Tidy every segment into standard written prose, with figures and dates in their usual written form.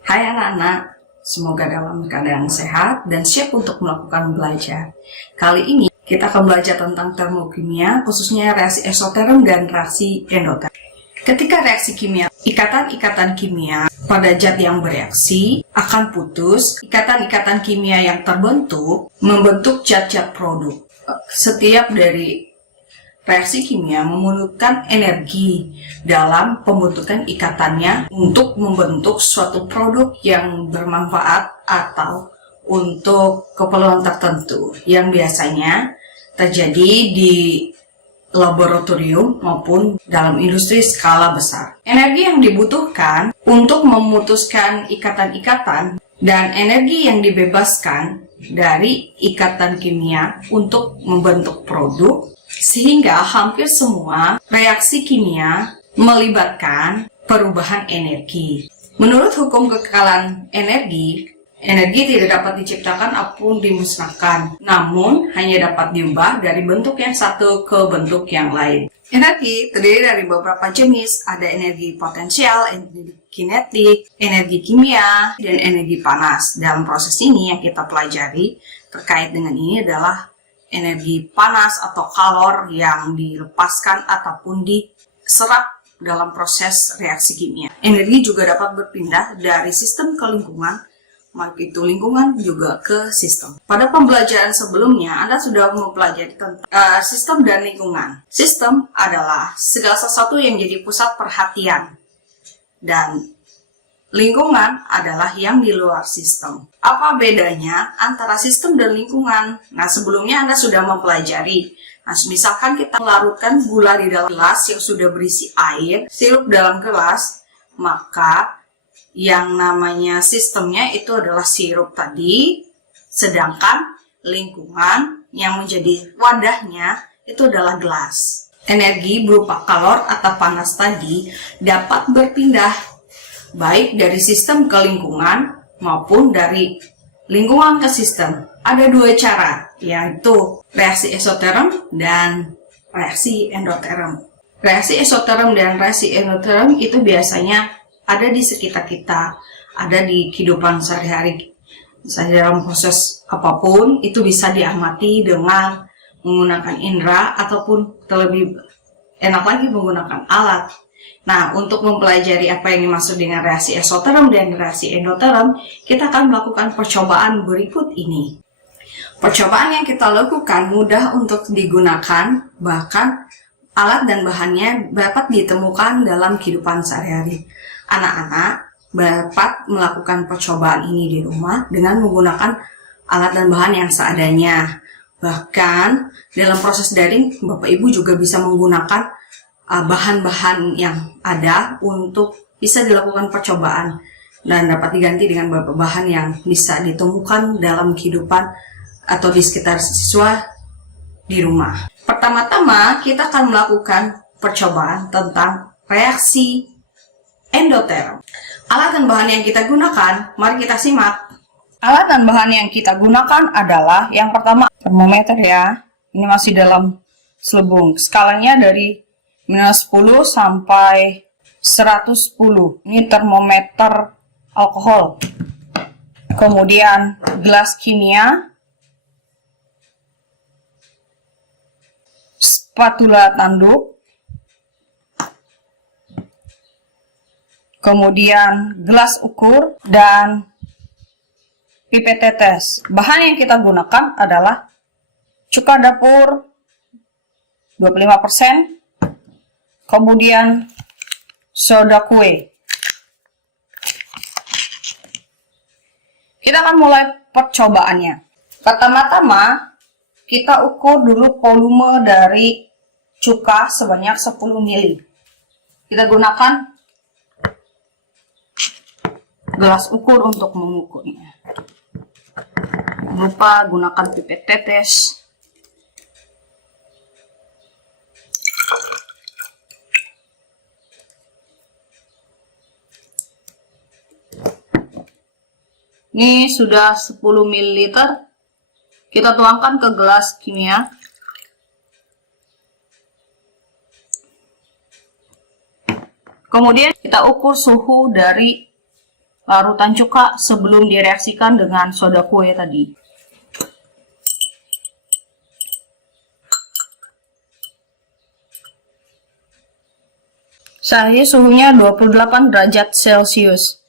Hai anak-anak, semoga dalam keadaan sehat dan siap untuk melakukan belajar. Kali ini kita akan belajar tentang termokimia, khususnya reaksi eksoterm dan reaksi endoterm. Ketika reaksi kimia, ikatan-ikatan kimia pada zat yang bereaksi akan putus. Ikatan-ikatan kimia yang terbentuk membentuk zat-zat produk. Setiap dari reaksi kimia memerlukan energi dalam pembentukan ikatannya untuk membentuk suatu produk yang bermanfaat atau untuk keperluan tertentu yang biasanya terjadi di laboratorium maupun dalam industri skala besar. Energi yang dibutuhkan untuk memutuskan ikatan-ikatan dan energi yang dibebaskan dari ikatan kimia untuk membentuk produk, sehingga hampir semua reaksi kimia melibatkan perubahan energi. Menurut hukum kekekalan energi, energi tidak dapat diciptakan ataupun dimusnahkan, namun hanya dapat diubah dari bentuk yang satu ke bentuk yang lain. Energi terdiri dari beberapa jenis, ada energi potensial, energi kinetik, energi kimia, dan energi panas. Dalam proses ini yang kita pelajari terkait dengan ini adalah energi panas atau kalor yang dilepaskan ataupun diserap dalam proses reaksi kimia. Energi juga dapat berpindah dari sistem ke lingkungan, baik itu lingkungan juga ke sistem. Pada pembelajaran sebelumnya, Anda sudah mempelajari tentang sistem dan lingkungan. Sistem adalah segala sesuatu yang jadi pusat perhatian, dan lingkungan adalah yang di luar sistem. Apa bedanya antara sistem dan lingkungan? Nah, sebelumnya Anda sudah mempelajari. Nah, misalkan kita melarutkan gula di dalam gelas yang sudah berisi air, sirup dalam gelas, maka yang namanya sistemnya itu adalah sirup tadi, sedangkan lingkungan yang menjadi wadahnya itu adalah gelas. Energi berupa kalor atau panas tadi dapat berpindah baik dari sistem ke lingkungan maupun dari lingkungan ke sistem. Ada dua cara, yaitu reaksi eksoterm dan reaksi endoterm. Reaksi eksoterm dan reaksi endoterm itu biasanya ada di sekitar kita, ada di kehidupan sehari-hari. Misalnya dalam proses apapun, itu bisa diamati dengan menggunakan indera ataupun terlebih enak lagi menggunakan alat. Nah, untuk mempelajari apa yang dimaksud dengan reaksi eksoterm dan reaksi endoterm, kita akan melakukan percobaan berikut ini. Percobaan yang kita lakukan mudah untuk digunakan, bahkan alat dan bahannya dapat ditemukan dalam kehidupan sehari-hari. Anak-anak dapat melakukan percobaan ini di rumah dengan menggunakan alat dan bahan yang seadanya. Bahkan dalam proses daring, Bapak Ibu juga bisa menggunakan bahan-bahan yang ada untuk bisa dilakukan percobaan dan dapat diganti dengan beberapa bahan yang bisa ditemukan dalam kehidupan atau di sekitar siswa di rumah. Pertama-tama kita akan melakukan percobaan tentang reaksi endoterm. Alat dan bahan yang kita gunakan, mari kita simak. Alat dan bahan yang kita gunakan adalah yang pertama termometer ya. Ini masih dalam selubung. Skalanya dari -10 sampai 110. Ini termometer alkohol. Kemudian gelas kimia, spatula tanduk, kemudian gelas ukur, dan pipet tetes. Bahan yang kita gunakan adalah cuka dapur 25%, kemudian soda kue. Kita akan mulai percobaannya. Pertama-tama, kita ukur dulu volume dari cuka sebanyak 10 ml. Kita gunakan gelas ukur untuk mengukurnya. Jangan lupa gunakan pipet tetes. Ini sudah 10 ml. Kita tuangkan ke gelas kimia. Kemudian kita ukur suhu dari larutan cuka sebelum direaksikan dengan soda kue tadi. Saat ini suhunya 28 derajat Celcius.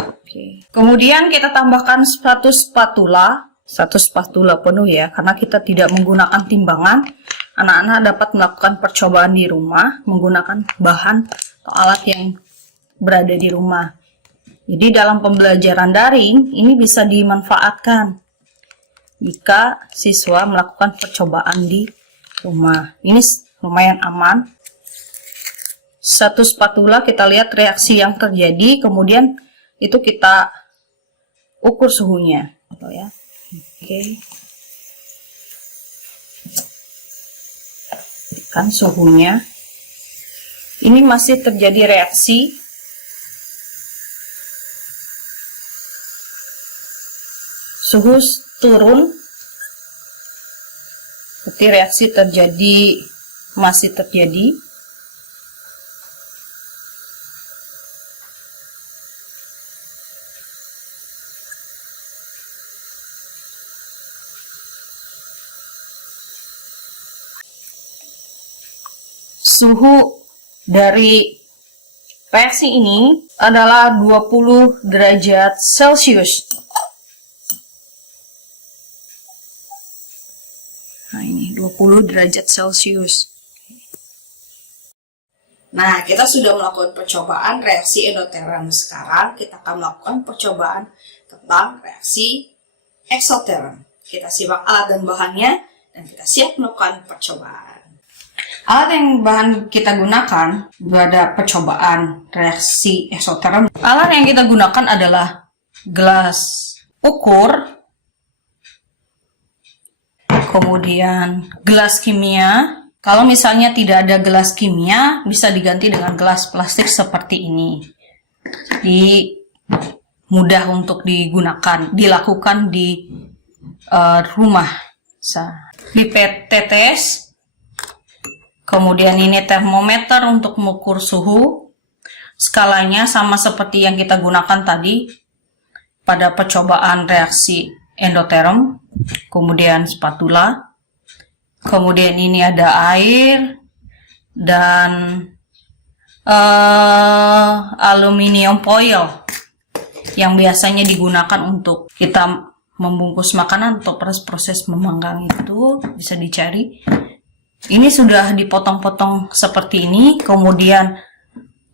Oke. Kemudian kita tambahkan satu spatula penuh ya, karena kita tidak menggunakan timbangan. Anak-anak dapat melakukan percobaan di rumah menggunakan bahan atau alat yang berada di rumah. Jadi dalam pembelajaran daring ini bisa dimanfaatkan jika siswa melakukan percobaan di rumah. Ini lumayan aman. Satu spatula, kita lihat reaksi yang terjadi, kemudian itu kita ukur suhunya, ya. Oke. Kan suhunya. Ini masih terjadi reaksi. Suhu turun. Berarti reaksi terjadi, masih terjadi. Suhu dari reaksi ini adalah 20 derajat Celcius. Nah, ini 20 derajat Celcius. Nah, kita sudah melakukan percobaan reaksi endoterm. Sekarang kita akan melakukan percobaan tentang reaksi eksoterm. Kita simak alat dan bahannya, dan kita siap melakukan percobaan. Alat yang bahan kita gunakan pada percobaan reaksi eksoterm. Alat yang kita gunakan adalah gelas ukur, kemudian gelas kimia. Kalau misalnya tidak ada gelas kimia, bisa diganti dengan gelas plastik seperti ini. Jadi mudah untuk digunakan, dilakukan di rumah. Pipet tetes. Kemudian ini termometer untuk mengukur suhu. Skalanya sama seperti yang kita gunakan tadi pada percobaan reaksi endoterm. Kemudian spatula. Kemudian ini ada air dan aluminium foil yang biasanya digunakan untuk kita membungkus makanan atau proses memanggang, itu bisa dicari. Ini sudah dipotong-potong seperti ini. Kemudian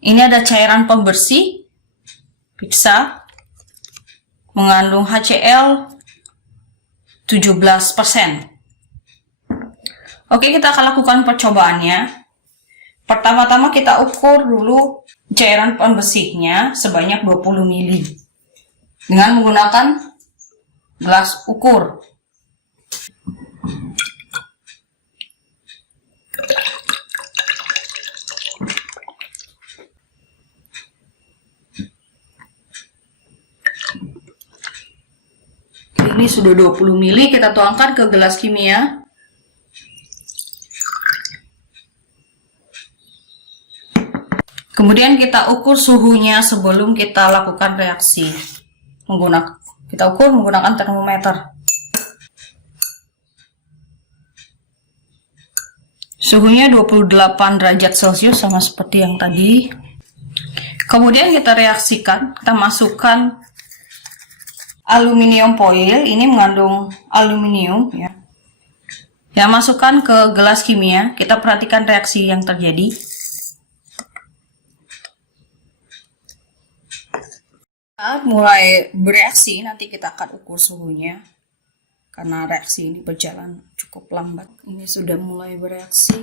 ini ada cairan pembersih pizza mengandung HCl 17%. Oke, kita akan lakukan percobaannya. Pertama-tama kita ukur dulu cairan pembersihnya sebanyak 20 ml dengan menggunakan gelas ukur. Ini sudah 20 ml, kita tuangkan ke gelas kimia. Kemudian kita ukur suhunya sebelum kita lakukan reaksi. Kita ukur menggunakan termometer. Suhunya 28 derajat Celcius sama seperti yang tadi. Kemudian kita reaksikan, kita masukkan aluminium foil, ini mengandung aluminium ya. Ya, masukkan ke gelas kimia, kita perhatikan reaksi yang terjadi. Saat mulai bereaksi, nanti kita akan ukur suhunya. Karena reaksi ini berjalan cukup lambat. Ini sudah mulai bereaksi.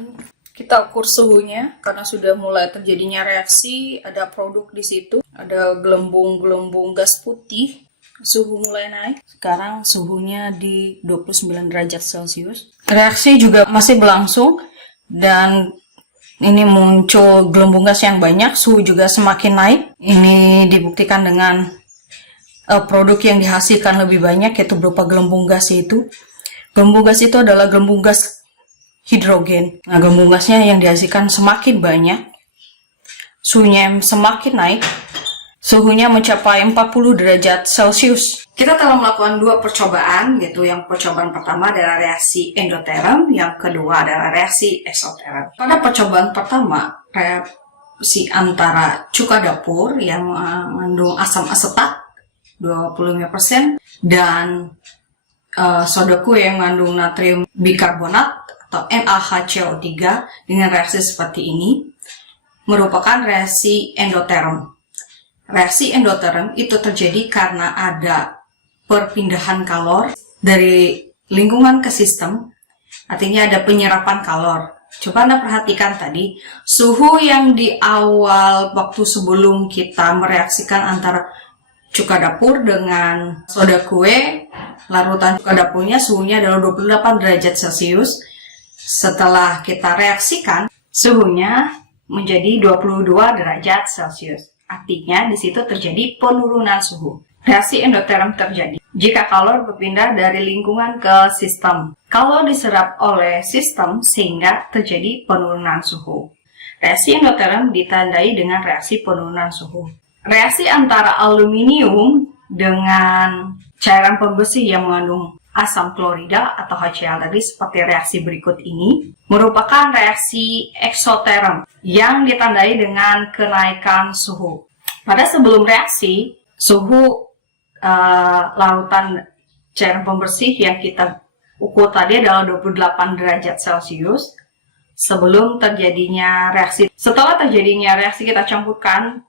Kita ukur suhunya karena sudah mulai terjadinya reaksi. Ada produk di situ, ada gelembung-gelembung gas putih. Suhu mulai naik. Sekarang suhunya di 29 derajat Celcius. Reaksi juga masih berlangsung dan ini muncul gelembung gas yang banyak, suhu juga semakin naik. Ini dibuktikan dengan produk yang dihasilkan lebih banyak, yaitu berupa gelembung gas itu. Gelembung gas itu adalah gelembung gas hidrogen. Nah, gelembung gasnya yang dihasilkan semakin banyak, suhunya semakin naik. suhunya mencapai 40 derajat Celcius. Kita telah melakukan dua percobaan, yaitu yang percobaan pertama adalah reaksi endoterm, yang kedua adalah reaksi eksoterm. Pada percobaan pertama, reaksi antara cuka dapur yang mengandung asam asetat 25% dan soda kue yang mengandung natrium bikarbonat atau NaHCO3 dengan reaksi seperti ini merupakan reaksi endoterm. Reaksi endoterm itu terjadi karena ada perpindahan kalor dari lingkungan ke sistem, artinya ada penyerapan kalor. Coba Anda perhatikan tadi, suhu yang di awal waktu sebelum kita mereaksikan antara cuka dapur dengan soda kue, larutan cuka dapurnya suhunya adalah 28 derajat Celcius. Setelah kita reaksikan, suhunya menjadi 22 derajat Celcius. Artinya di situ terjadi penurunan suhu. Reaksi endoterm terjadi jika kalor berpindah dari lingkungan ke sistem. Kalor diserap oleh sistem sehingga terjadi penurunan suhu. Reaksi endoterm ditandai dengan reaksi penurunan suhu. Reaksi antara aluminium dengan cairan pembersih yang mengandung asam klorida atau HCl tadi seperti reaksi berikut ini merupakan reaksi eksoterm yang ditandai dengan kenaikan suhu. Pada sebelum reaksi, suhu larutan cairan pembersih yang kita ukur tadi adalah 28 derajat Celcius sebelum terjadinya reaksi. Setelah terjadinya reaksi kita campurkan,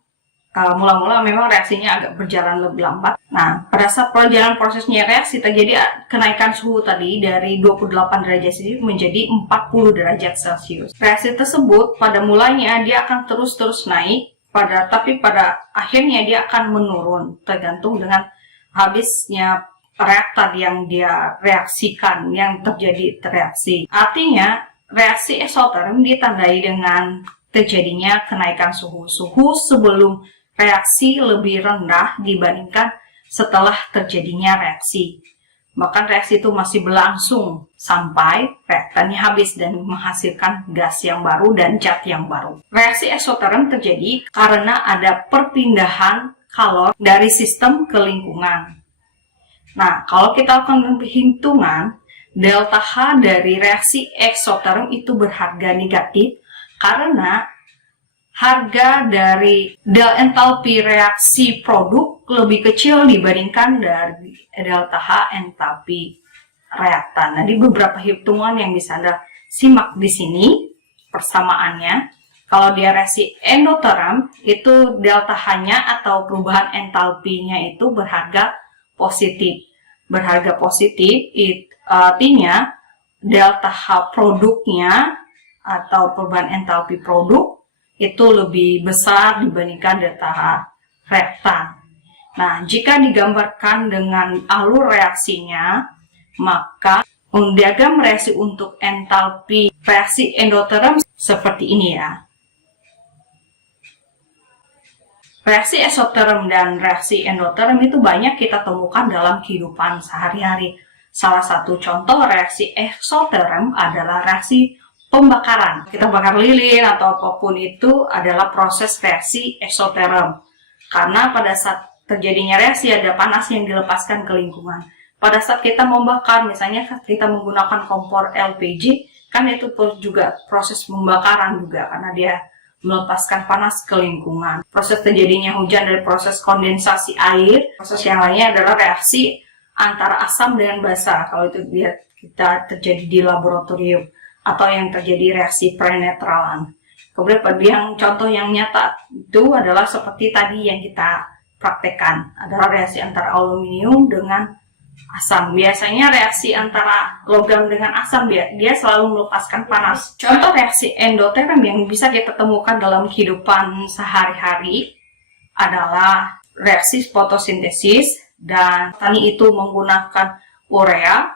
mula-mula memang reaksinya agak berjalan lebih lambat. Nah, pada saat perjalanan prosesnya reaksi terjadi kenaikan suhu tadi dari 28 derajat Celcius menjadi 40 derajat Celcius. Reaksi tersebut pada mulanya dia akan terus-terus naik, tapi pada akhirnya dia akan menurun tergantung dengan habisnya reaktan yang dia reaksikan, yang terjadi reaksi. Artinya, reaksi eksoterm ditandai dengan terjadinya kenaikan suhu. Suhu sebelum reaksi lebih rendah dibandingkan setelah terjadinya reaksi. Bahkan reaksi itu masih berlangsung sampai reaktannya habis dan menghasilkan gas yang baru dan zat yang baru. Reaksi eksoterm terjadi karena ada perpindahan kalor dari sistem ke lingkungan. Nah, kalau kita lakukan perhitungan, delta H dari reaksi eksoterm itu berharga negatif karena harga dari entalpi reaksi produk lebih kecil dibandingkan dari delta H entalpi reaktan. Nah, di beberapa hitungan yang bisa Anda simak di sini persamaannya. Kalau dia reaksi endoterm, itu delta H-nya atau perubahan entalpinya itu berharga positif. Berharga positif artinya delta H produknya atau perubahan entalpi produk itu lebih besar dibandingkan delta H reaktan. Nah, jika digambarkan dengan alur reaksinya, maka diagram reaksi untuk entalpi reaksi endoterm seperti ini ya. Reaksi eksoterm dan reaksi endoterm itu banyak kita temukan dalam kehidupan sehari-hari. Salah satu contoh reaksi eksoterm adalah reaksi pembakaran. Kita bakar lilin atau apapun itu adalah proses reaksi eksoterm. Karena pada saat terjadinya reaksi ada panas yang dilepaskan ke lingkungan. Pada saat kita membakar, misalnya kita menggunakan kompor LPG, kan itu juga proses pembakaran juga karena dia melepaskan panas ke lingkungan. Proses terjadinya hujan dari proses kondensasi air. Proses yang lainnya adalah reaksi antara asam dengan basa. Kalau itu kita terjadi di laboratorium atau yang terjadi reaksi prenetralan. Kemudian contoh yang nyata itu adalah seperti tadi yang kita praktekkan, adalah reaksi antara aluminium dengan asam. Biasanya reaksi antara logam dengan asam dia selalu melepaskan panas. Contoh reaksi endoterm yang bisa kita temukan dalam kehidupan sehari-hari adalah reaksi fotosintesis, dan tani itu menggunakan urea,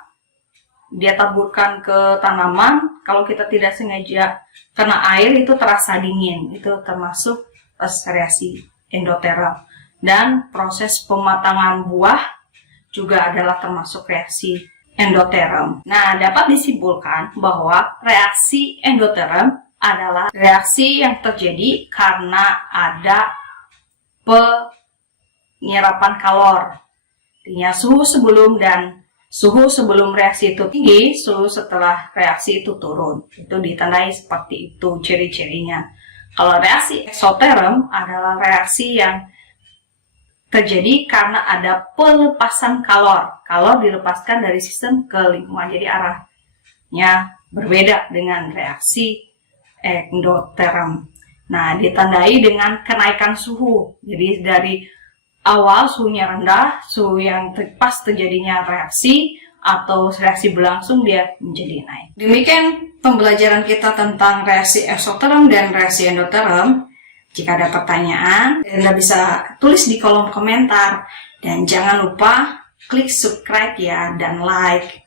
dia taburkan ke tanaman. Kalau kita tidak sengaja kena air itu terasa dingin, itu termasuk reaksi endoterm. Dan proses pematangan buah juga adalah termasuk reaksi endoterm. Nah, dapat disimpulkan bahwa reaksi endoterm adalah reaksi yang terjadi karena ada penyerapan kalor. Artinya suhu sebelum dan suhu sebelum reaksi itu tinggi, suhu setelah reaksi itu turun. Itu ditandai seperti itu ciri-cirinya. Kalau reaksi eksoterm adalah reaksi yang terjadi karena ada pelepasan kalor. Kalor dilepaskan dari sistem ke lingkungan, jadi arahnya berbeda dengan reaksi endoterm. Nah, ditandai dengan kenaikan suhu. Jadi dari awal suhunya rendah, suhu yang pas terjadinya reaksi atau reaksi berlangsung dia menjadi naik. Demikian pembelajaran kita tentang reaksi eksoterm dan reaksi endoterm. Jika ada pertanyaan, Anda bisa tulis di kolom komentar. Dan jangan lupa klik subscribe ya dan like.